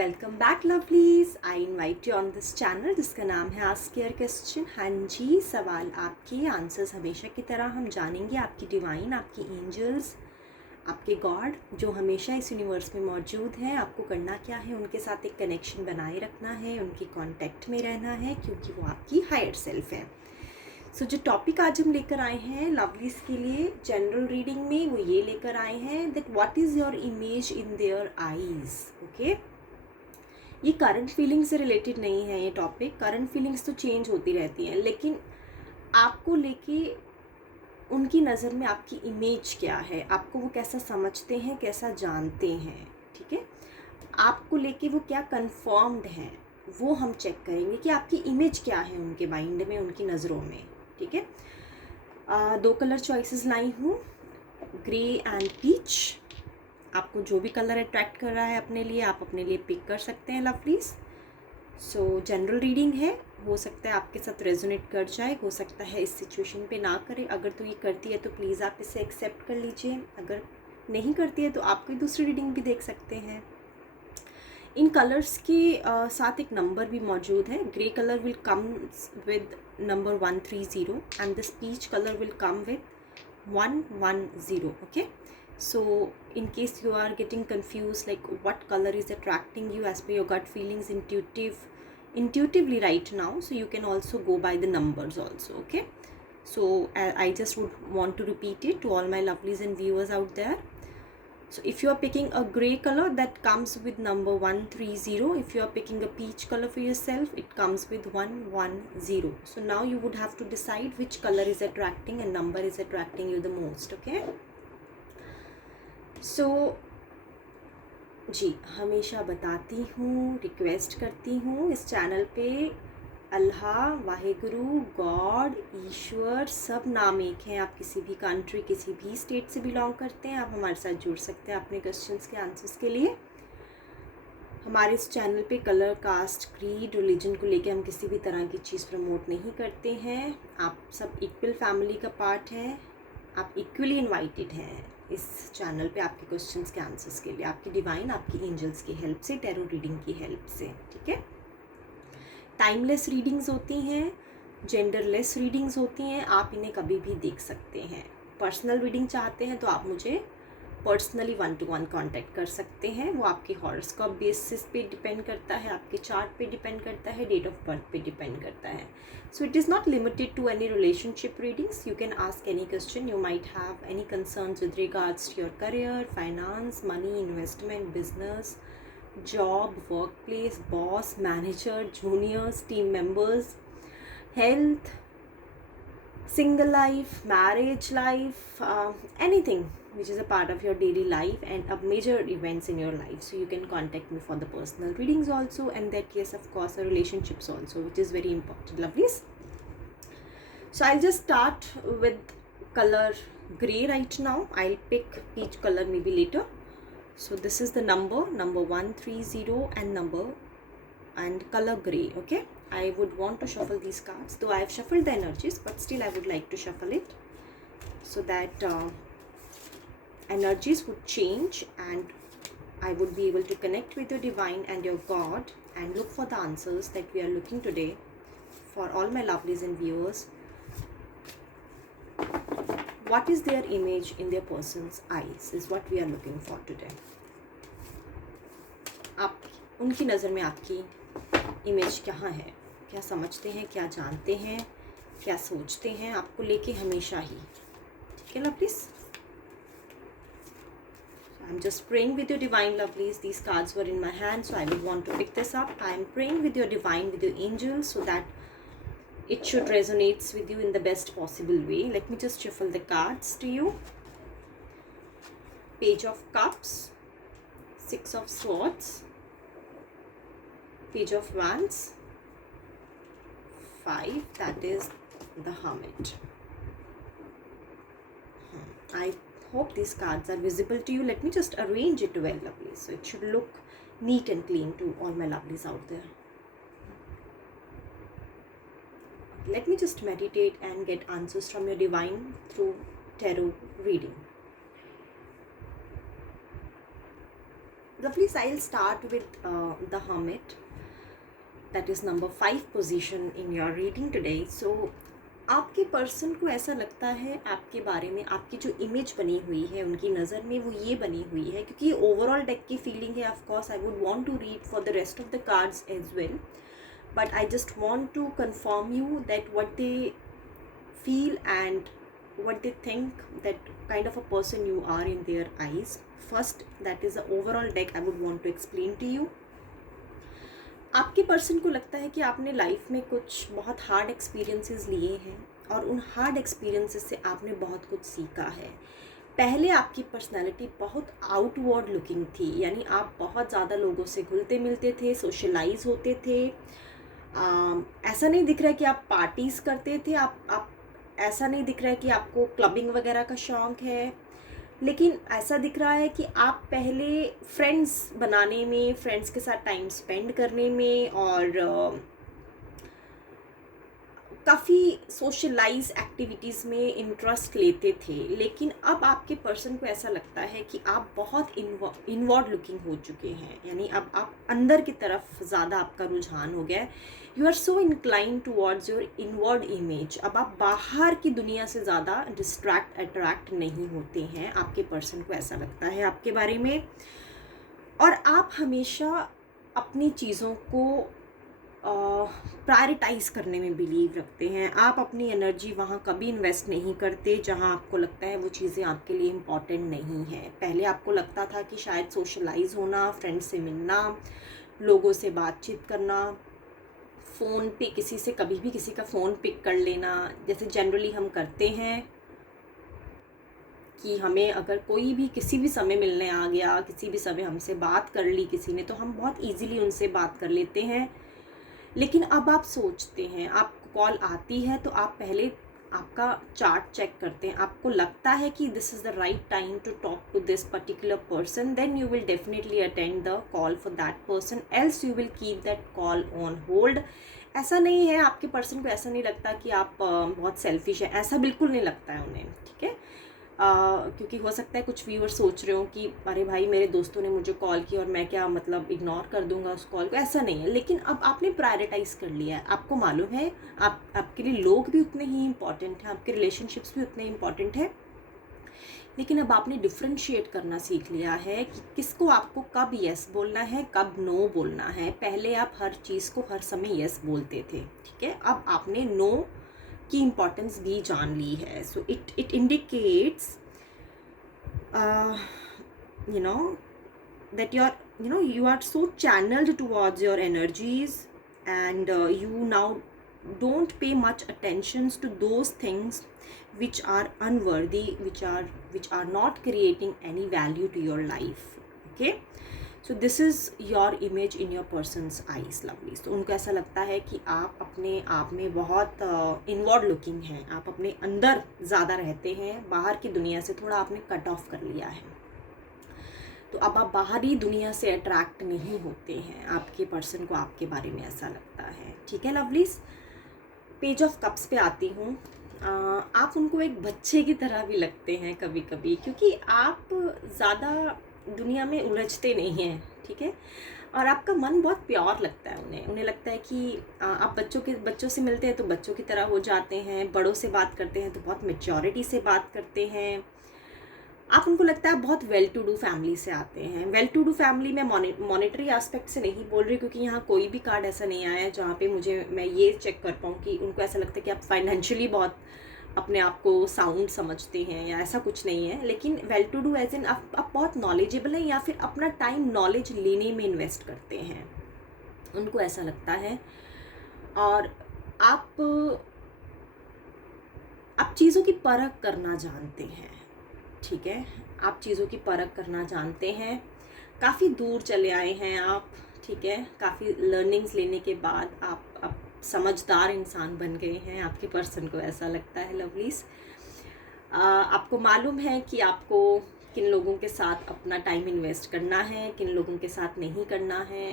Welcome back lovelies. I invite you on this channel जिसका नाम है आस्क योर क्वेश्चन। हाँ जी, सवाल आपके, आंसर्स हमेशा की तरह हम जानेंगे आपकी डिवाइन, आपकी एंजल्स, आपके गॉड जो हमेशा इस यूनिवर्स में मौजूद हैं। आपको करना क्या है, उनके साथ एक कनेक्शन बनाए रखना है, उनके कांटेक्ट में रहना है क्योंकि वो आपकी हायर सेल्फ है। सो जो टॉपिक आज हम लेकर आए हैं लवलीज के लिए जनरल रीडिंग में, वो ये लेकर आए हैं that what is your image in their eyes. Okay, ये करंट फीलिंग से रिलेटेड नहीं है। ये टॉपिक, करंट फीलिंग्स तो चेंज होती रहती हैं, लेकिन आपको लेके उनकी नज़र में आपकी इमेज क्या है, आपको वो कैसा समझते हैं, कैसा जानते हैं। ठीक है, आपको लेके वो क्या कंफर्म्ड हैं, वो हम चेक करेंगे कि आपकी इमेज क्या है उनके माइंड में, उनकी नज़रों में। ठीक है, दो कलर चॉइसेस लाई हूँ, ग्रे एंड पीच। आपको जो भी कलर अट्रैक्ट कर रहा है अपने लिए, आप अपने लिए पिक कर सकते हैं लवलीज। सो जनरल रीडिंग है, हो सकता है आपके साथ रेजोनेट कर जाए, हो सकता है इस सिचुएशन पे ना करे। अगर तो ये करती है तो प्लीज़ आप इसे एक्सेप्ट कर लीजिए, अगर नहीं करती है तो आप कोई दूसरी रीडिंग भी देख सकते हैं। इन कलर्स के साथ एक नंबर भी मौजूद है। Grey colour will come with number 130 and this peach colour will come with 110. Okay, so in case you are getting confused like what color is attracting you as per your gut feelings intuitively right now, so you can also go by the numbers also. Okay, so I just would want to repeat it to all my lovelies and viewers out there. So if you are picking a gray color, that comes with number 130. If you are picking a peach color for yourself, it comes with 110. So now you would have to decide which color is attracting and number is attracting you the most. Okay, so जी, हमेशा बताती हूँ, request करती हूँ, इस channel पे अल्लाह, Waheguru, God, ईश्वर सब नाम एक हैं। आप किसी भी कंट्री, किसी भी स्टेट से बिलोंग करते हैं, आप हमारे साथ जुड़ सकते हैं अपने क्वेश्चंस के आंसर्स के लिए। हमारे इस चैनल पे कलर, कास्ट, क्रीड, रिलीजन को लेके हम किसी भी तरह की चीज़ प्रमोट नहीं करते हैं। आप सब इक्वल फैमिली का पार्ट हैं, आप इक्वली इनवाइटेड हैं इस चैनल पे आपके क्वेश्चंस के आंसर्स के लिए, आपकी डिवाइन, आपकी एंजल्स की हेल्प से, टैरो रीडिंग की हेल्प से। ठीक है, टाइमलेस रीडिंग्स होती हैं, जेंडरलेस रीडिंग्स होती हैं, आप इन्हें कभी भी देख सकते हैं। पर्सनल रीडिंग चाहते हैं तो आप मुझे पर्सनली 1-to-1 कांटेक्ट कर सकते हैं। वो आपके हॉरोस्कोप बेसिस पे डिपेंड करता है, आपके चार्ट पे डिपेंड करता है, डेट ऑफ बर्थ पे डिपेंड करता है। So it is not limited to any relationship readings. You can ask any question, you might have any concerns with regards to your career, finance, money, investment, business, job, work place, boss, manager, juniors, team members, health, single life, marriage life, anything which is a part of your daily life and of major events in your life. So you can contact me for the personal readings also, and that yes, of course, the relationships also, which is very important, lovelies. So I'll just start with color gray right now. I'll pick peach color maybe later. So this is the number 130 and color gray. Okay, I would want to shuffle these cards, though I have shuffled the energies, but still I would like to shuffle it so that energies would change and I would be able to connect with your divine and your God and look for the answers that we are looking today for all my lovelies and viewers. What is their image in their person's eyes is what we are looking for today. आप उनकी नज़र में आपकी image कहाँ है, क्या समझते हैं, क्या जानते हैं, क्या सोचते हैं आपको लेके हमेशा ही। ठीक है lovelies, I am just praying with your divine lovelies. These cards were in my hand, so I will want to pick this up. I am praying with your divine, with your angels, so that it should resonates with you in the best possible way. Let me just shuffle the cards to you. Page of Cups, Six of Swords, Page of Wands, 5, that is the Hermit. I hope these cards are visible to you. Let me just arrange it well, lovely, so it should look neat and clean to all my lovelies out there. Let me just meditate and get answers from your divine through tarot reading. Lovelies, I'll start with the Hermit. That is number 5 position in your reading today. So आपके person को ऐसा लगता है आपके बारे में, आपकी जो इमेज बनी हुई है उनकी नज़र में वो ये बनी हुई है, क्योंकि ये ओवरऑल डेक की फीलिंग है. Of course I would want to read for the rest of the cards as well, but I just want to confirm you that what they feel and what they think, that kind of a person you are in their eyes. First, that is the overall deck I would want to explain to you. आपके person को लगता है कि आपने life में कुछ बहुत hard experiences लिए हैं और उन हार्ड एक्सपीरियंसेस से आपने बहुत कुछ सीखा है. पहले आपकी पर्सनैलिटी बहुत आउटवर्ड लुकिंग थी, यानी आप बहुत ज़्यादा लोगों से घुलते मिलते थे, सोशलाइज होते थे. ऐसा नहीं दिख रहा है कि आप पार्टीज़ करते थे, आप ऐसा नहीं दिख रहा है कि आपको क्लबिंग वगैरह का शौक़ है, लेकिन ऐसा दिख रहा है कि आप पहले फ्रेंड्स बनाने में, फ्रेंड्स के साथ टाइम स्पेंड करने में और काफ़ी सोशलाइज एक्टिविटीज़ में इंटरेस्ट लेते थे. लेकिन अब आपके पर्सन को ऐसा लगता है कि आप बहुत इनवर्ड लुकिंग हो चुके हैं, यानी अब आप अंदर की तरफ ज़्यादा आपका रुझान हो गया है. You are so incline towards your inward image. अब आप बाहर की दुनिया से ज़्यादा अट्रैक्ट नहीं होते हैं. आपके पर्सन को ऐसा लगता है आपके बारे में, और आप हमेशा अपनी चीज़ों को प्रायोरिटाइज़ करने में बिलीव रखते हैं. आप अपनी एनर्जी वहाँ कभी इन्वेस्ट नहीं करते जहाँ आपको लगता है वो चीज़ें आपके लिए इम्पॉर्टेंट नहीं है. पहले आपको लगता था कि शायद सोशलाइज होना, फ्रेंड्स से मिलना, लोगों से बातचीत करना, फ़ोन पे किसी से कभी भी किसी का फ़ोन पिक कर लेना, जैसे जनरली हम करते हैं कि हमें अगर कोई भी किसी भी समय मिलने आ गया, किसी भी समय हमसे बात कर ली किसी ने, तो हम बहुत ईजीली उनसे बात कर लेते हैं. लेकिन अब आप सोचते हैं, आपको कॉल आती है तो आप पहले आपका चार्ट चेक करते हैं. आपको लगता है कि this is the right time to talk to this particular person, then you will definitely attend the call for that person, else you will keep that call on hold. ऐसा नहीं है, आपके पर्सन को ऐसा नहीं लगता कि आप बहुत सेल्फिश है, ऐसा बिल्कुल नहीं लगता है उन्हें. ठीक है, क्योंकि हो सकता है कुछ व्यूअर्स सोच रहे हो कि अरे भाई मेरे दोस्तों ने मुझे कॉल की और मैं क्या मतलब इग्नोर कर दूंगा उस कॉल को. ऐसा नहीं है, लेकिन अब आपने प्रायोरिटाइज़ कर लिया है. आपको मालूम है आपके लिए लोग भी उतने ही इम्पॉर्टेंट हैं, आपके रिलेशनशिप्स भी उतने इम्पॉर्टेंट हैं. लेकिन अब आपने डिफ्रेंशिएट करना सीख लिया है कि किसको आपको कब येस बोलना है, कब नो बोलना है. पहले आप हर चीज़ को हर समय येस बोलते थे, ठीक है. अब आपने नो की इम्पोर्टेंस भी जान ली है. So it indicates you know that you are so channeled towards your energies, and you now don't pay much attention to those things which are unworthy, which are not creating any value to your life. Okay, so this is your image in your persons eyes. Lovely. तो उनको ऐसा लगता है कि आप अपने आप में बहुत इनवर्ड लुकिंग हैं, आप अपने अंदर ज़्यादा रहते हैं, बाहर की दुनिया से थोड़ा आपने कट ऑफ कर लिया है. तो अब आप बाहरी दुनिया से अट्रैक्ट नहीं होते हैं. आपके पर्सन को आपके बारे में ऐसा लगता है. ठीक है लवलीज, पेज ऑफ कप्स पे आती हूँ. आप उनको एक बच्चे की तरह भी लगते हैं कभी कभी, क्योंकि आप ज़्यादा दुनिया में उलझते नहीं हैं. ठीक है, और आपका मन बहुत प्योर लगता है उन्हें लगता है कि आप बच्चों से मिलते हैं तो बच्चों की तरह हो जाते हैं, बड़ों से बात करते हैं तो बहुत मैच्योरिटी से बात करते हैं. आप उनको लगता है आप बहुत वेल टू डू फैमिली से आते हैं. वेल टू डू फैमिली में मॉनेटरी एस्पेक्ट से नहीं बोल रही, क्योंकि यहाँ कोई भी कार्ड ऐसा नहीं आया है जहाँ पे मैं ये चेक कर पाऊँ कि उनको ऐसा लगता है कि आप फाइनेंशियली बहुत अपने आप को साउंड समझते हैं, या ऐसा कुछ नहीं है. लेकिन well to do as in आप बहुत नॉलेजेबल हैं, या फिर अपना टाइम नॉलेज लेने में इन्वेस्ट करते हैं, उनको ऐसा लगता है. और आप चीज़ों की परख करना जानते हैं. ठीक है, आप चीज़ों की परख करना जानते हैं. काफ़ी दूर चले आए हैं आप. ठीक है, काफ़ी लर्निंग्स लेने के बाद आप समझदार इंसान बन गए हैं. आपके पर्सन को ऐसा लगता है लवलीज. आपको मालूम है कि आपको किन लोगों के साथ अपना टाइम इन्वेस्ट करना है, किन लोगों के साथ नहीं करना है.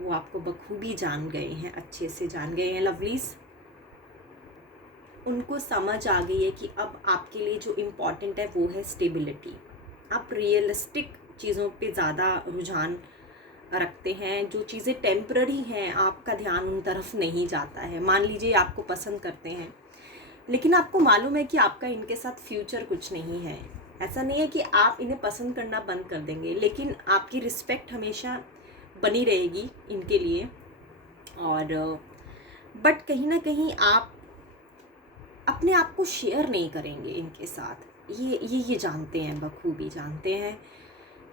वो आपको बखूबी जान गए हैं, अच्छे से जान गए हैं लवलीज. उनको समझ आ गई है कि अब आपके लिए जो इम्पॉर्टेंट है वो है स्टेबिलिटी. आप रियलिस्टिक चीज़ों पे ज़्यादा रुझान रखते हैं, जो चीज़ें टेम्पररी हैं आपका ध्यान उन तरफ नहीं जाता है। मान लीजिए आपको पसंद करते हैं, लेकिन आपको मालूम है कि आपका इनके साथ फ्यूचर कुछ नहीं है। ऐसा नहीं है कि आप इन्हें पसंद करना बंद कर देंगे, लेकिन आपकी रिस्पेक्ट हमेशा बनी रहेगी इनके लिए। और बट कहीं ना कहीं आप अपने आप को शेयर नहीं करेंगे इनके साथ। ये जानते हैं, बखूबी जानते हैं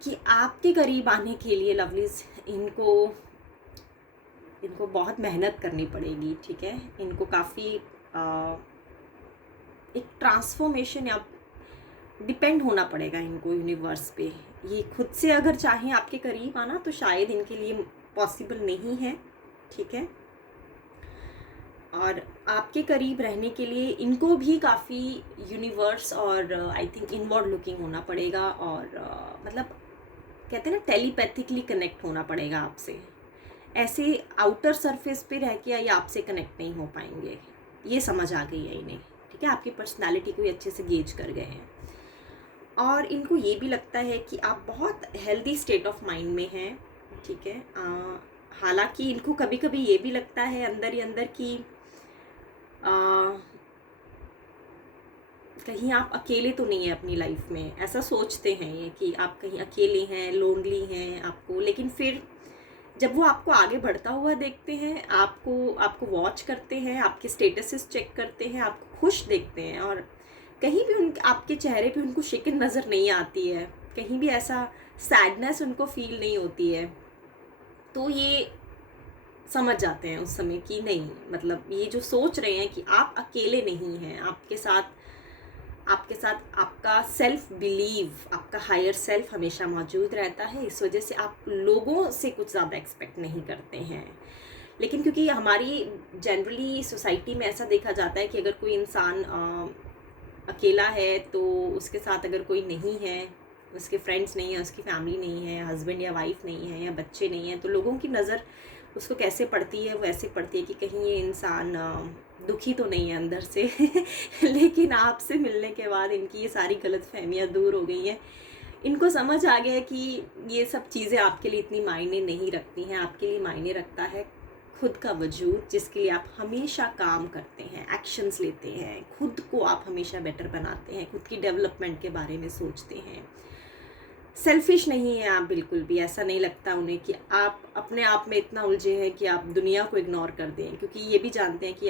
कि आपके करीब आने के लिए लवलीज इनको बहुत मेहनत करनी पड़ेगी, ठीक है। इनको काफ़ी एक ट्रांसफॉर्मेशन या डिपेंड होना पड़ेगा इनको यूनिवर्स पे। ये खुद से अगर चाहें आपके करीब आना तो शायद इनके लिए पॉसिबल नहीं है, ठीक है। और आपके करीब रहने के लिए इनको भी काफ़ी यूनिवर्स और आई थिंक इनवर्ड लुकिंग होना पड़ेगा, और मतलब कहते हैं ना टेलीपैथिकली कनेक्ट होना पड़ेगा आपसे। ऐसे आउटर सरफेस पे रह के ये आपसे कनेक्ट नहीं हो पाएंगे। ये समझ आ गई है इन्हें, ठीक है। आपकी पर्सनालिटी को ये अच्छे से गेज कर गए हैं। और इनको ये भी लगता है कि आप बहुत हेल्दी स्टेट ऑफ माइंड में हैं, ठीक है। हालांकि इनको कभी कभी ये भी लगता है अंदर ही अंदर कि कहीं आप अकेले तो नहीं हैं अपनी लाइफ में। ऐसा सोचते हैं ये कि आप कहीं अकेले हैं, लोनली हैं आपको। लेकिन फिर जब वो आपको आगे बढ़ता हुआ देखते हैं, आपको वॉच करते हैं, आपके स्टेटसेस चेक करते हैं, आपको खुश देखते हैं, और कहीं भी आपके चेहरे पे उनको शिकन नज़र नहीं आती है, कहीं भी ऐसा सैडनेस उनको फील नहीं होती है, तो ये समझ जाते हैं उस समय कि नहीं, मतलब ये जो सोच रहे हैं कि आप अकेले नहीं हैं, आपके साथ आपका सेल्फ बिलीव, आपका हायर सेल्फ हमेशा मौजूद रहता है। इस वजह से आप लोगों से कुछ ज़्यादा एक्सपेक्ट नहीं करते हैं। लेकिन क्योंकि हमारी जनरली सोसाइटी में ऐसा देखा जाता है कि अगर कोई इंसान अकेला है तो उसके साथ अगर कोई नहीं है, उसके फ्रेंड्स नहीं है, उसकी फैमिली नहीं है, हस्बैंड या वाइफ नहीं है, या बच्चे नहीं हैं, तो लोगों की नज़र उसको कैसे पड़ती है, वो ऐसे पड़ती है कि कहीं ये इंसान दुखी तो नहीं है अंदर से। लेकिन आपसे मिलने के बाद इनकी ये सारी गलतफहमियां दूर हो गई हैं। इनको समझ आ गया है कि ये सब चीज़ें आपके लिए इतनी मायने नहीं रखती हैं। आपके लिए मायने रखता है खुद का वजूद, जिसके लिए आप हमेशा काम करते हैं, एक्शंस लेते हैं, खुद को आप हमेशा बेटर बनाते हैं, खुद की डेवलपमेंट के बारे में सोचते हैं। सेल्फिश नहीं है आप बिल्कुल भी। ऐसा नहीं लगता उन्हें कि आप अपने आप में इतना उलझे हैं कि आप दुनिया को इग्नोर कर दें, क्योंकि ये भी जानते हैं कि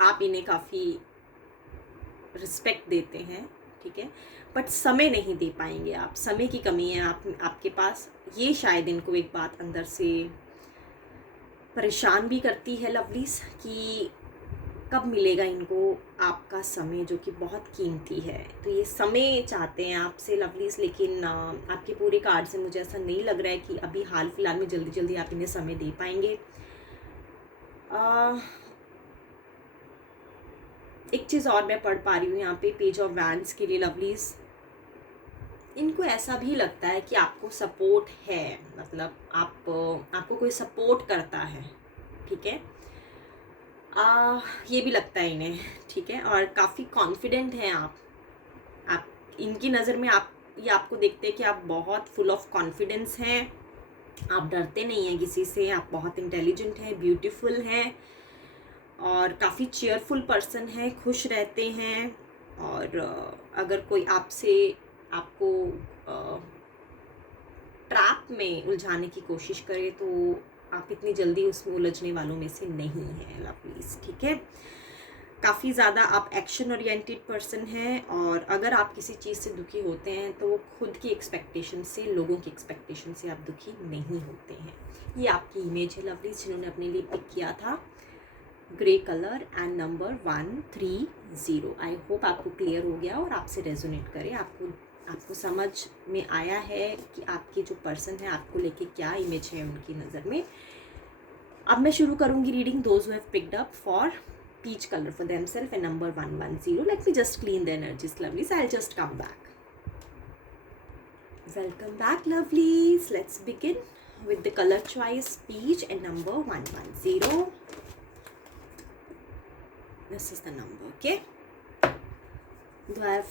आप इन्हें काफ़ी रिस्पेक्ट देते हैं, ठीक है। बट समय नहीं दे पाएंगे आप, समय की कमी है आपके पास। ये शायद इनको एक बात अंदर से परेशान भी करती है लवलीज, कि कब मिलेगा इनको आपका समय, जो कि बहुत कीमती है। तो ये समय चाहते हैं आपसे लवलीज, लेकिन आपके पूरे कार्ड से मुझे ऐसा नहीं लग रहा है कि अभी हाल फिलहाल में जल्दी जल्दी आप इन्हें समय दे पाएंगे। एक चीज़ और मैं पढ़ पा रही हूँ यहाँ पे पेज ऑफ वैंड्स के लिए लवलीज। इनको ऐसा भी लगता है कि आपको सपोर्ट है, मतलब आपको कोई सपोर्ट करता है, ठीक है। ये भी लगता है इन्हें, ठीक है। और काफ़ी कॉन्फिडेंट हैं आप इनकी नज़र में ये आपको देखते हैं कि आप बहुत फुल ऑफ कॉन्फिडेंस हैं, आप डरते नहीं हैं किसी से, आप बहुत इंटेलिजेंट हैं, ब्यूटीफुल हैं, और काफ़ी चेयरफुल पर्सन है, खुश रहते हैं। और अगर कोई आपको ट्रैप में उलझाने की कोशिश करे तो आप इतनी जल्दी उसमें उलझने वालों में से नहीं हैं लवलीज, ठीक है। काफ़ी ज़्यादा आप एक्शन ओरिएंटेड पर्सन हैं, और अगर आप किसी चीज़ से दुखी होते हैं तो वो खुद की एक्सपेक्टेशन से, लोगों की एक्सपेक्टेशन से आप दुखी नहीं होते हैं। ये आपकी इमेज है लवलीज, जिन्होंने अपने लिए पिक किया था grey colour and number 130। I hope आपको क्लियर हो गया और आपसे रेजोनेट करे, आपको समझ में आया है कि आपके जो पर्सन है आपको लेके क्या इमेज है उनकी नज़र में। अब मैं शुरू करूँगी reading those who have picked up for peach colour for themselves and number 110। Let me just clean the energies lovelies, I will just come back. Welcome back lovelies, let's begin with the color choice peach and number 110. This is the number, okay. Do I have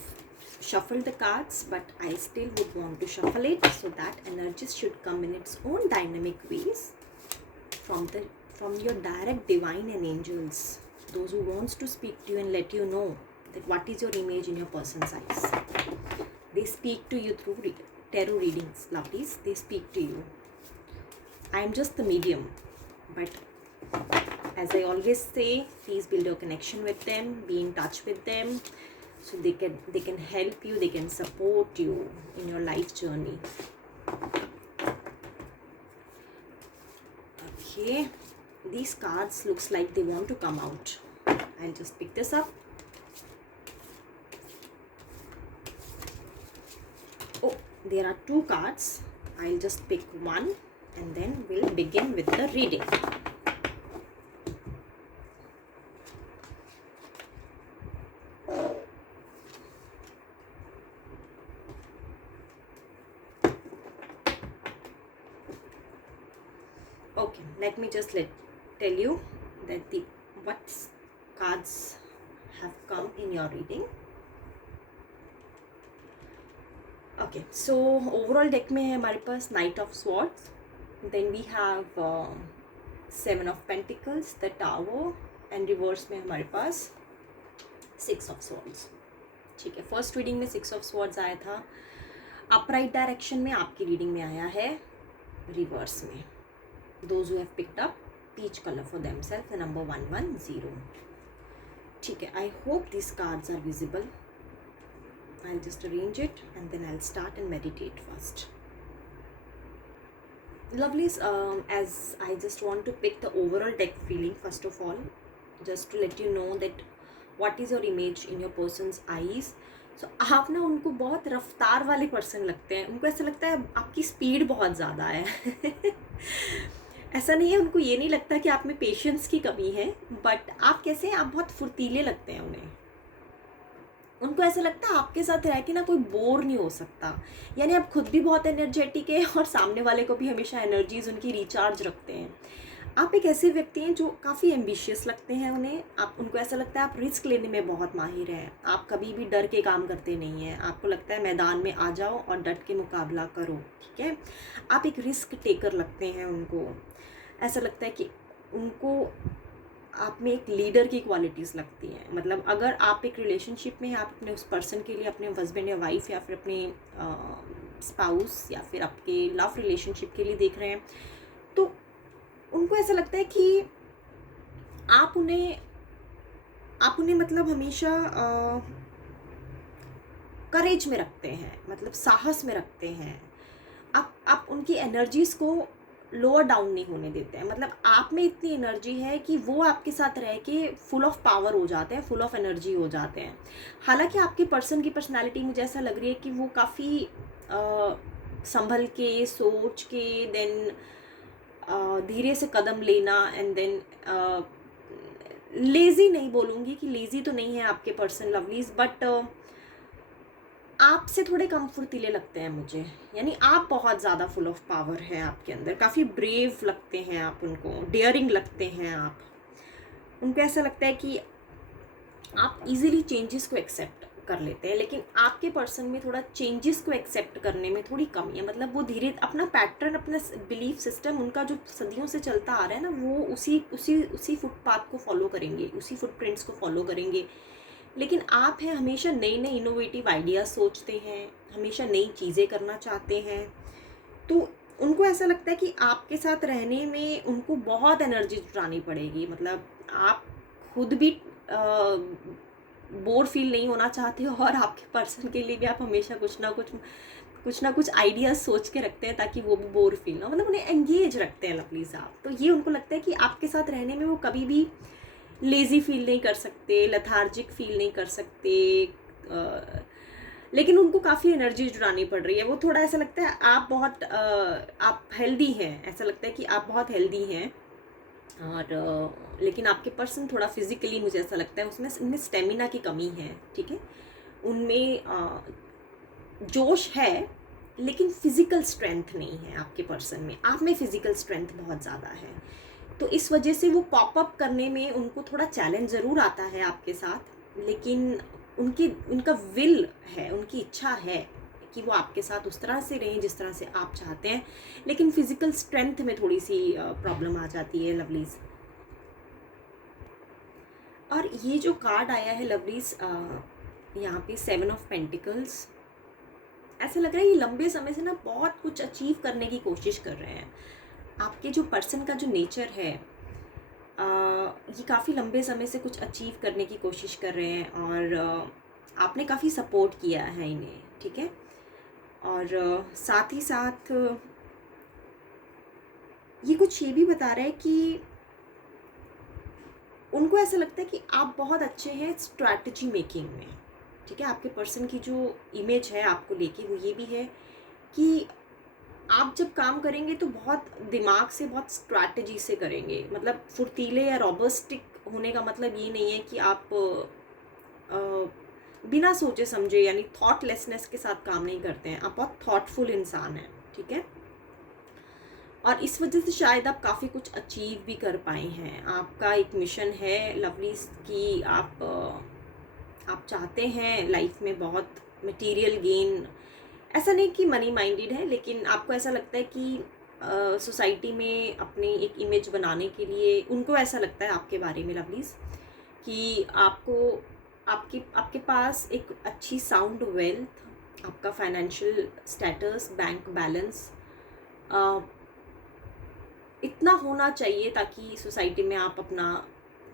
shuffle the cards, but I still would want to shuffle it so that energies should come in its own dynamic ways from your direct divine and angels, those who wants to speak to you and let you know that what is your image in your person's eyes. They speak to you through tarot readings, lovelies. They speak to you. I am just the medium, but as I always say, please build your connection with them, be in touch with them, so they can help you, they can support you in your life journey. Okay, these cards looks like they want to come out. I'll just pick this up. Oh, there are 2 cards. I'll just pick one and then we'll begin with the reading. Okay, let me just tell you that what cards have come in your reading. Okay, so overall deck में है हमारे पास Knight of Swords, then we have 7 of Pentacles, the Tower, and reverse में हमारे पास 6 of Swords. ठीक है, first reading में 6 of Swords आया था, अपराइट डायरेक्शन में आपकी रीडिंग में आया है रिवर्स में. Those who have picked up peach color for themselves, the number 110. ठीक है, I hope these cards are visible. I'll just arrange it and then I'll start and meditate first. Lovelies, as I just want to pick the overall deck feeling first of all, just to let you know that what is your image in your person's eyes. So आप ना उनको बहुत रफ्तार वाले person लगते हैं, उनको ऐसा लगता है आपकी स्पीड बहुत ज़्यादा है. ऐसा नहीं है, उनको ये नहीं लगता कि आप में पेशेंस की कमी है, बट आप कैसे हैं, आप बहुत फुर्तीले लगते हैं उन्हें. उनको ऐसा लगता है आपके साथ रह के ना कोई बोर नहीं हो सकता. यानी आप खुद भी बहुत एनर्जेटिक है और सामने वाले को भी हमेशा एनर्जीज उनकी रिचार्ज रखते हैं. आप एक ऐसे व्यक्ति हैं जो काफ़ी एम्बिशियस लगते हैं उन्हें. आप उनको ऐसा लगता है आप रिस्क लेने में बहुत माहिर हैं. आप कभी भी डर के काम करते नहीं हैं. आपको लगता है मैदान में आ जाओ और डट के मुकाबला करो. ठीक है, आप एक रिस्क टेकर लगते हैं. उनको ऐसा लगता है कि उनको आप में एक लीडर की क्वालिटीज़ लगती हैं. मतलब अगर आप एक रिलेशनशिप में हैं, आप अपने उस पर्सन के लिए, अपने हस्बैंड या वाइफ या फिर अपने स्पाउस या फिर आपके लव रिलेशनशिप के लिए देख रहे हैं, तो उनको ऐसा लगता है कि आप उन्हें मतलब हमेशा करेज में रखते हैं, मतलब साहस में रखते हैं. आप उनकी एनर्जीज़ को लोअर डाउन नहीं होने देते हैं. मतलब आप में इतनी एनर्जी है कि वो आपके साथ रह के फुल ऑफ पावर हो जाते हैं, फुल ऑफ एनर्जी हो जाते हैं. हालांकि आपके पर्सन की पर्सनालिटी मुझे ऐसा लग रही है कि वो काफ़ी संभल के, सोच के, देन धीरे से कदम लेना, एंड देन लेज़ी नहीं बोलूँगी कि लेज़ी तो नहीं है आपके पर्सन लवलीज, बट आपसे थोड़े कम फुर्तीले लगते हैं मुझे. यानी आप बहुत ज़्यादा फुल ऑफ पावर है आपके अंदर, काफ़ी ब्रेव लगते हैं आप, उनको डेयरिंग लगते हैं आप. उनको ऐसा लगता है कि आप इजीली चेंजेस को एक्सेप्ट कर लेते हैं, लेकिन आपके पर्सन में थोड़ा चेंजेस को एक्सेप्ट करने में थोड़ी कमी है. मतलब वो धीरे अपना पैटर्न, अपना बिलीफ सिस्टम उनका जो सदियों से चलता आ रहा है ना, वो उसी फुटपाथ को फॉलो करेंगे, उसी फुटप्रिंट्स को फॉलो करेंगे. लेकिन आप हैं हमेशा नए नए इनोवेटिव आइडियाज़ सोचते हैं, हमेशा नई चीज़ें करना चाहते हैं. तो उनको ऐसा लगता है कि आपके साथ रहने में उनको बहुत एनर्जी जुटानी पड़ेगी. मतलब आप खुद भी बोर फील नहीं होना चाहते हो, और आपके पर्सन के लिए भी आप हमेशा कुछ ना कुछ आइडियाज़ सोच के रखते हैं ताकि वो भी बोर फील ना हो. मतलब उन्हें एंगेज रखते हैं लवलीज आप. तो ये उनको लगता है कि आपके साथ रहने में वो कभी भी लेज़ी फील नहीं कर सकते, लथार्जिक फील नहीं कर सकते. लेकिन उनको काफ़ी एनर्जी जुटानी पड़ रही है. वो थोड़ा ऐसा लगता है आप हेल्दी हैं, ऐसा लगता है कि आप बहुत हेल्दी हैं. और लेकिन आपके पर्सन थोड़ा फिज़िकली, मुझे ऐसा लगता है उनमें स्टेमिना की कमी है. ठीक है, उनमें जोश है लेकिन फिज़िकल स्ट्रेंथ नहीं है आपके पर्सन में. आप में फ़िज़िकल स्ट्रेंथ बहुत ज़्यादा है. तो इस वजह से वो पॉपअप करने में उनको थोड़ा चैलेंज ज़रूर आता है आपके साथ, लेकिन उनका विल है, उनकी इच्छा है कि वो आपके साथ उस तरह से रहें जिस तरह से आप चाहते हैं, लेकिन फिजिकल स्ट्रेंथ में थोड़ी सी प्रॉब्लम आ जाती है लवलीज। और ये जो कार्ड आया है लवलीज, यहाँ पे 7 ऑफ पेंटिकल्स, ऐसा लग रहा है ये लंबे समय से ना बहुत कुछ अचीव करने की कोशिश कर रहे हैं। आपके जो पर्सन का जो नेचर है, ये काफ़ी लंबे समय से कुछ अचीव करने की कोशिश कर रहे हैं, और आपने काफ़ी सपोर्ट किया है इन्हें, ठीक है। और साथ ही साथ ये कुछ ये भी बता रहा है कि उनको ऐसा लगता है कि आप बहुत अच्छे हैं स्ट्रैटेजी मेकिंग में, ठीक है। आपके पर्सन की जो इमेज है आपको लेके वो ये भी है कि आप जब काम करेंगे तो बहुत दिमाग से, बहुत स्ट्रैटेजी से करेंगे। मतलब फुर्तीले या रोबस्टिक होने का मतलब ये नहीं है कि आप बिना सोचे समझे यानी थॉटलेसनेस के साथ काम नहीं करते हैं। आप बहुत थॉटफुल इंसान हैं, ठीक है। और इस वजह से शायद आप काफ़ी कुछ अचीव भी कर पाए हैं। आपका एक मिशन है लवलीज कि आप चाहते हैं लाइफ में बहुत मटेरियल गेन। ऐसा नहीं कि मनी माइंडेड है, लेकिन आपको ऐसा लगता है कि सोसाइटी में अपनी एक इमेज बनाने के लिए उनको ऐसा लगता है आपके बारे में लवलीज कि आपके पास एक अच्छी साउंड वेल्थ, आपका फाइनेंशियल स्टेटस, बैंक बैलेंस इतना होना चाहिए ताकि सोसाइटी में आप अपना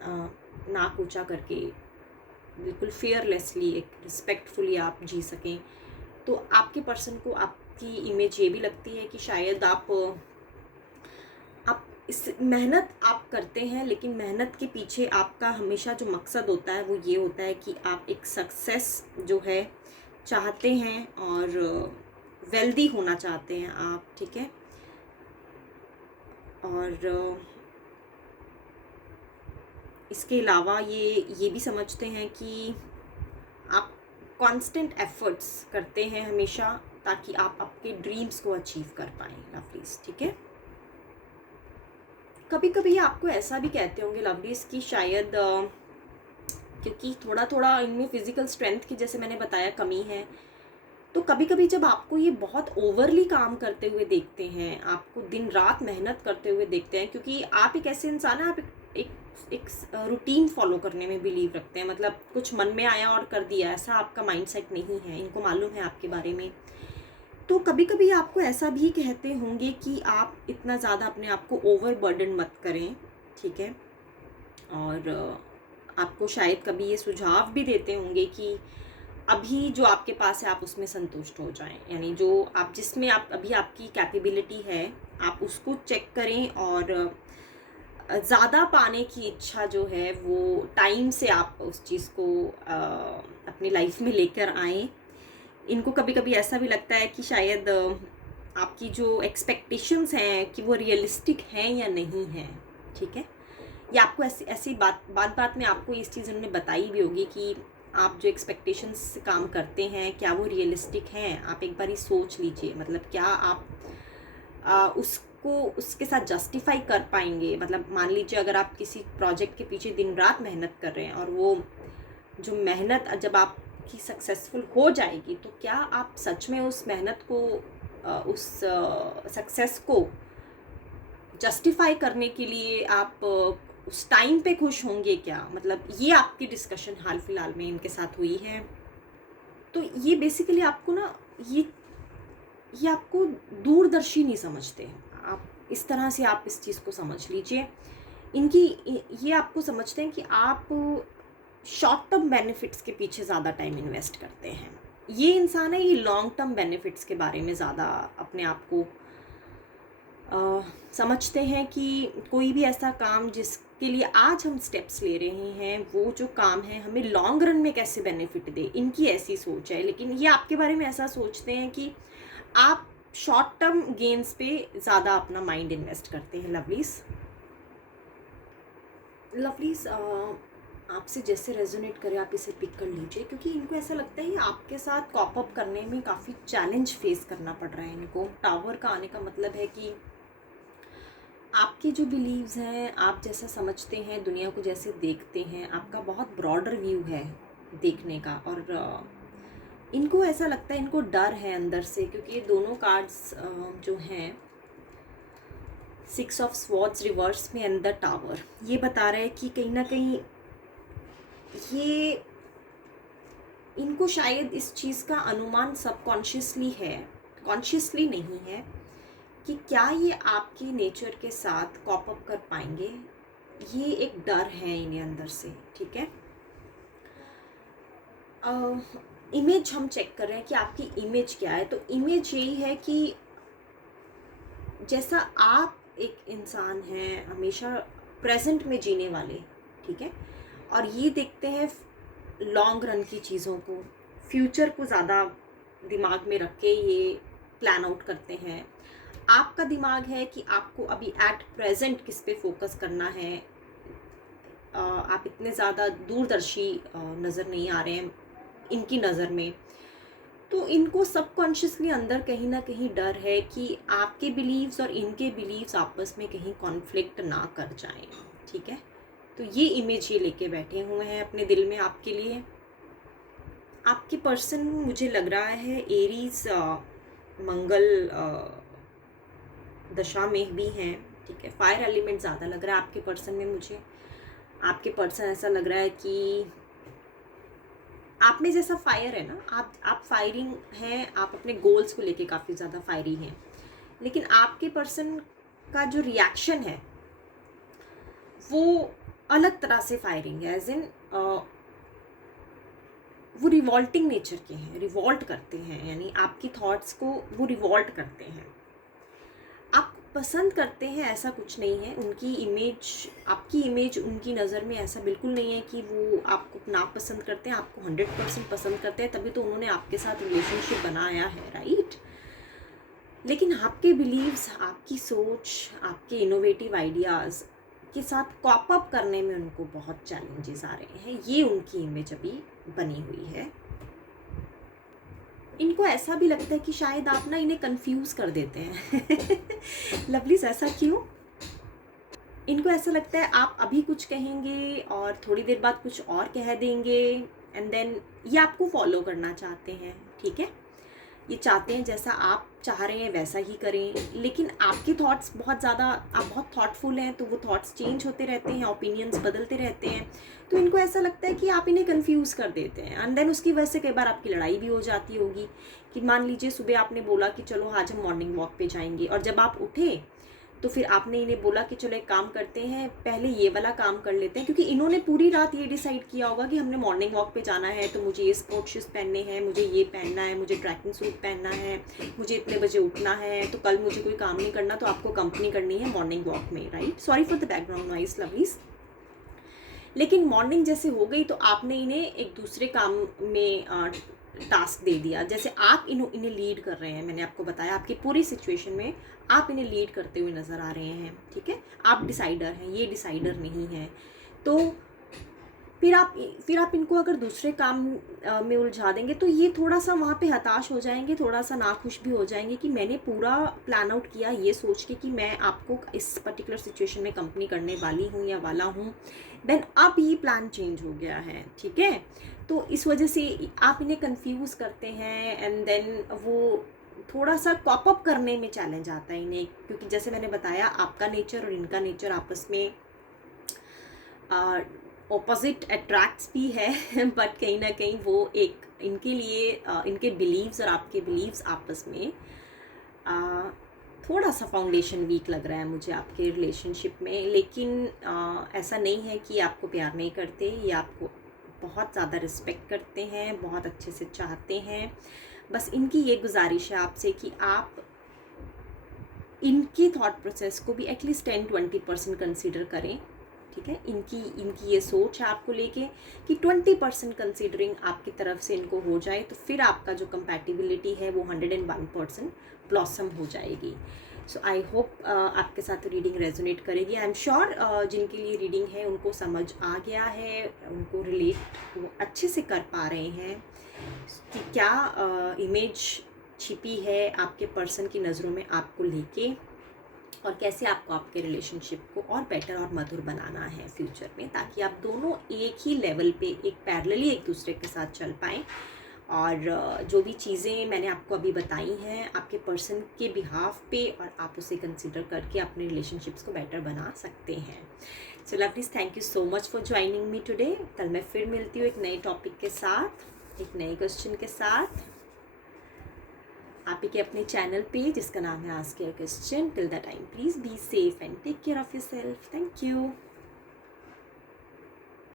नाक ऊंचा करके बिल्कुल फेयरलेसली, एक रिस्पेक्टफुली आप जी सकें। तो आपके पर्सन को आपकी इमेज ये भी लगती है कि शायद आप इस मेहनत आप करते हैं, लेकिन मेहनत के पीछे आपका हमेशा जो मकसद होता है वो ये होता है कि आप एक सक्सेस जो है चाहते हैं और वेल्दी होना चाहते हैं आप, ठीक है। और इसके अलावा ये भी समझते हैं कि आप कांस्टेंट एफर्ट्स करते हैं हमेशा ताकि आप आपके ड्रीम्स को अचीव कर पाएँ लवलीज, ठीक है। कभी कभी आपको ऐसा भी कहते होंगे लवलीज कि शायद क्योंकि थोड़ा थोड़ा इनमें फिजिकल स्ट्रेंथ की, जैसे मैंने बताया, कमी है, तो कभी कभी जब आपको ये बहुत ओवरली काम करते हुए देखते हैं, आपको दिन रात मेहनत करते हुए देखते हैं, क्योंकि आप एक ऐसे इंसान हैं, आप एक रूटीन फॉलो करने में बिलीव रखते हैं। मतलब कुछ मन में आया और कर दिया, ऐसा आपका माइंडसेट नहीं है, इनको मालूम है आपके बारे में। तो कभी कभी आपको ऐसा भी कहते होंगे कि आप इतना ज़्यादा अपने आप को ओवर बर्डन मत करें, ठीक है। और आपको शायद कभी ये सुझाव भी देते होंगे कि अभी जो आपके पास है आप उसमें संतुष्ट हो जाएं, यानी जो आप जिसमें आप अभी आपकी कैपेबिलिटी है आप उसको चेक करें, और ज़्यादा पाने की इच्छा जो है वो टाइम से आप उस चीज़ को अपनी लाइफ में लेकर आएँ। इनको कभी कभी ऐसा भी लगता है कि शायद आपकी जो एक्सपेक्टेशंस हैं कि वो रियलिस्टिक हैं या नहीं हैं, ठीक है। या आपको ऐसी बात में आपको इस चीज़ उन्होंने बताई भी होगी कि आप जो एक्सपेक्टेशंस से काम करते हैं क्या वो रियलिस्टिक हैं। आप एक बार ही सोच लीजिए, मतलब क्या आप उसको उसके साथ जस्टिफाई कर पाएंगे। मतलब मान लीजिए अगर आप किसी प्रोजेक्ट के पीछे दिन रात मेहनत कर रहे हैं और वो जो मेहनत जब आपकी सक्सेसफुल हो जाएगी, तो क्या आप सच में उस मेहनत को उस सक्सेस को जस्टिफाई करने के लिए आप उस टाइम पे खुश होंगे क्या। मतलब ये आपकी डिस्कशन हाल फिलहाल में इनके साथ हुई है। तो ये बेसिकली आपको ना ये आपको दूरदर्शी नहीं समझते। आप इस तरह से आप इस चीज़ को समझ लीजिए। इनकी ये आपको समझते हैं कि आप शॉर्ट टर्म बेनिफिट्स के पीछे ज़्यादा टाइम इन्वेस्ट करते हैं। ये इंसान है, ये लॉन्ग टर्म बेनिफिट्स के बारे में ज़्यादा अपने आप को समझते हैं कि कोई भी ऐसा काम जिसके लिए आज हम स्टेप्स ले रहे हैं वो जो काम है हमें लॉन्ग रन में कैसे बेनिफिट दे, इनकी ऐसी सोच है। लेकिन ये आपके बारे में ऐसा सोचते हैं कि आप शॉर्ट टर्म गेन्स पे ज़्यादा अपना माइंड इन्वेस्ट करते हैं लवलीज आपसे जैसे रेजोनेट करे आप इसे पिक कर लीजिए, क्योंकि इनको ऐसा लगता है कि आपके साथ कॉप अप करने में काफ़ी चैलेंज फेस करना पड़ रहा है इनको। टावर का आने का मतलब है कि आपके जो बिलीव्स हैं, आप जैसा समझते हैं, दुनिया को जैसे देखते हैं, आपका बहुत ब्रॉडर व्यू है, देखने का। और इनको ऐसा लगता है, इनको डर है अंदर से, क्योंकि ये दोनों कार्ड्स जो हैं, 6 ऑफ स्वॉर्ड्स रिवर्स में एंड द टावर, ये बता रहे हैं कि कहीं ना कहीं ये, इनको शायद इस चीज़ का अनुमान सबकॉन्शियसली है, कॉन्शियसली नहीं है, कि क्या ये आपके नेचर के साथ कॉप अप कर पाएंगे। ये एक डर है इन्हें अंदर से, ठीक है। इमेज हम चेक कर रहे हैं कि आपकी इमेज क्या है। तो इमेज यही है कि जैसा आप एक इंसान हैं हमेशा प्रेजेंट में जीने वाले, ठीक है, और ये देखते हैं लॉन्ग रन की चीज़ों को, फ्यूचर को ज़्यादा दिमाग में रख के ये प्लान आउट करते हैं। आपका दिमाग है कि आपको अभी एट प्रेजेंट किस पे फोकस करना है। आप इतने ज़्यादा दूरदर्शी नज़र नहीं आ रहे हैं इनकी नज़र में। तो इनको सबकॉन्शियसली अंदर कहीं ना कहीं डर है कि आपके बिलीव्स और इनके बिलीव्स आपस में कहीं कॉन्फ्लिक्ट ना कर जाएं, ठीक है। तो ये इमेज ये लेके बैठे हुए हैं अपने दिल में आपके लिए। आपके पर्सन मुझे लग रहा है एरीज मंगल दशा में भी हैं, ठीक है। फायर एलिमेंट ज़्यादा लग रहा है आपके पर्सन में मुझे। आपके पर्सन ऐसा लग रहा है कि आप में जैसा फायर है ना, आप फायरिंग हैं, आप अपने गोल्स को लेके काफ़ी ज़्यादा फायरी हैं, लेकिन आपके पर्सन का जो रिएक्शन है वो अलग तरह से फायरिंग है, एज इन वो रिवॉल्टिंग नेचर के हैं, रिवॉल्ट करते हैं, यानी आपकी थॉट्स को वो रिवॉल्ट करते हैं। आप पसंद करते हैं ऐसा कुछ नहीं है, उनकी इमेज, आपकी इमेज उनकी नज़र में ऐसा बिल्कुल नहीं है कि वो आपको नापसंद करते हैं, आपको 100% पसंद करते हैं, तभी तो उन्होंने आपके साथ रिलेशनशिप बनाया है, राइट। लेकिन आपके बिलीव्स, आपकी सोच, आपके इनोवेटिव आइडियाज़ के साथ कॉप अप करने में उनको बहुत चैलेंजेस आ रहे हैं। ये उनकी इमेज अभी बनी हुई है। इनको ऐसा भी लगता है कि शायद आप ना इन्हें कंफ्यूज कर देते हैं। लवलीज, ऐसा क्यों? इनको ऐसा लगता है आप अभी कुछ कहेंगे और थोड़ी देर बाद कुछ और कह देंगे, एंड देन ये आपको फॉलो करना चाहते हैं, ठीक है। ये चाहते हैं जैसा आप चाह रहे हैं वैसा ही करें, लेकिन आपके थॉट्स बहुत ज़्यादा, आप बहुत थॉटफुल हैं, तो वो थॉट्स चेंज होते रहते हैं, ओपिनियंस बदलते रहते हैं। तो इनको ऐसा लगता है कि आप इन्हें कंफ्यूज कर देते हैं, एंड देन उसकी वजह से कई बार आपकी लड़ाई भी हो जाती होगी। कि मान लीजिए सुबह आपने बोला कि चलो आज हम मॉर्निंग वॉक पे जाएंगे, और जब आप उठे तो फिर आपने इन्हें बोला कि चलो एक काम करते हैं, पहले ये वाला काम कर लेते हैं, क्योंकि इन्होंने पूरी रात ये डिसाइड किया होगा कि हमने मॉर्निंग वॉक पे जाना है, तो मुझे ये स्पोर्ट शूज़ पहनने हैं, मुझे ये पहनना है, मुझे ट्रैकिंग सूट पहनना है, मुझे इतने बजे उठना है, तो कल मुझे कोई काम नहीं करना, तो आपको कंपनी करनी है मॉर्निंग वॉक में, right. Sorry for the background noise lovelies. लेकिन मॉर्निंग जैसे हो गई तो आपने इन्हें एक दूसरे काम में टास्क दे दिया, जैसे आप इन्हें लीड कर रहे हैं। मैंने आपको बताया आपकी पूरी सिचुएशन में आप इन्हें लीड करते हुए नज़र आ रहे हैं, ठीक है। आप डिसाइडर हैं, ये डिसाइडर नहीं है। तो फिर आप इनको अगर दूसरे काम में उलझा देंगे तो ये थोड़ा सा वहाँ पे हताश हो जाएंगे, थोड़ा सा नाखुश भी हो जाएंगे कि मैंने पूरा प्लान आउट किया ये सोच के कि मैं आपको इस पर्टिकुलर सिचुएशन में कंपनी करने वाली हूँ या वाला हूँ, देन अब ये प्लान चेंज हो गया है, ठीक है। तो इस वजह से आप इन्हें कंफ्यूज करते हैं, एंड देन वो थोड़ा सा कॉप अप करने में चैलेंज आता है इन्हें, क्योंकि जैसे मैंने बताया आपका नेचर और इनका नेचर आपस में ऑपोजिट अट्रैक्ट्स भी है। बट कहीं ना कहीं वो एक इनके लिए इनके बिलीव्स और आपके बिलीव्स आपस में थोड़ा सा फाउंडेशन वीक लग रहा है मुझे आपके रिलेशनशिप में। लेकिन ऐसा नहीं है कि आपको प्यार नहीं करते, ये आपको बहुत ज़्यादा रिस्पेक्ट करते हैं, बहुत अच्छे से चाहते हैं। बस इनकी ये गुजारिश है आपसे कि आप इनकी थॉट प्रोसेस को भी एटलीस्ट 10-20% कंसीडर करें, ठीक है। इनकी ये सोच है आपको लेके कि 20% कंसीडरिंग आपकी तरफ से इनको हो जाए, तो फिर आपका जो कंपैटिबिलिटी है वो 101% ब्लॉसम हो जाएगी। सो आई होप आपके साथ रीडिंग रेजोनेट करेगी। आई एम श्योर जिनके लिए रीडिंग है उनको समझ आ गया है, उनको रिलेट वो अच्छे से कर पा रहे हैं कि क्या इमेज छिपी है आपके पर्सन की नज़रों में आपको लेके। और कैसे आपको आपके रिलेशनशिप को और बेटर और मधुर बनाना है फ्यूचर में, ताकि आप दोनों एक ही लेवल पे एक पैरेलली एक दूसरे के साथ चल पाएँ। और जो भी चीज़ें मैंने आपको अभी बताई हैं आपके पर्सन के बिहाफ पे, और आप उसे कंसिडर करके अपने रिलेशनशिप्स को बेटर बना सकते हैं। So lovelies, thank you so much for joining me today. कल मैं फिर मिलती हूँ एक नए टॉपिक के साथ, एक नए क्वेश्चन के साथ, आप ही के अपने चैनल पे जिसका नाम है ask your question. Till the time please be safe and take care of your self. Thank you.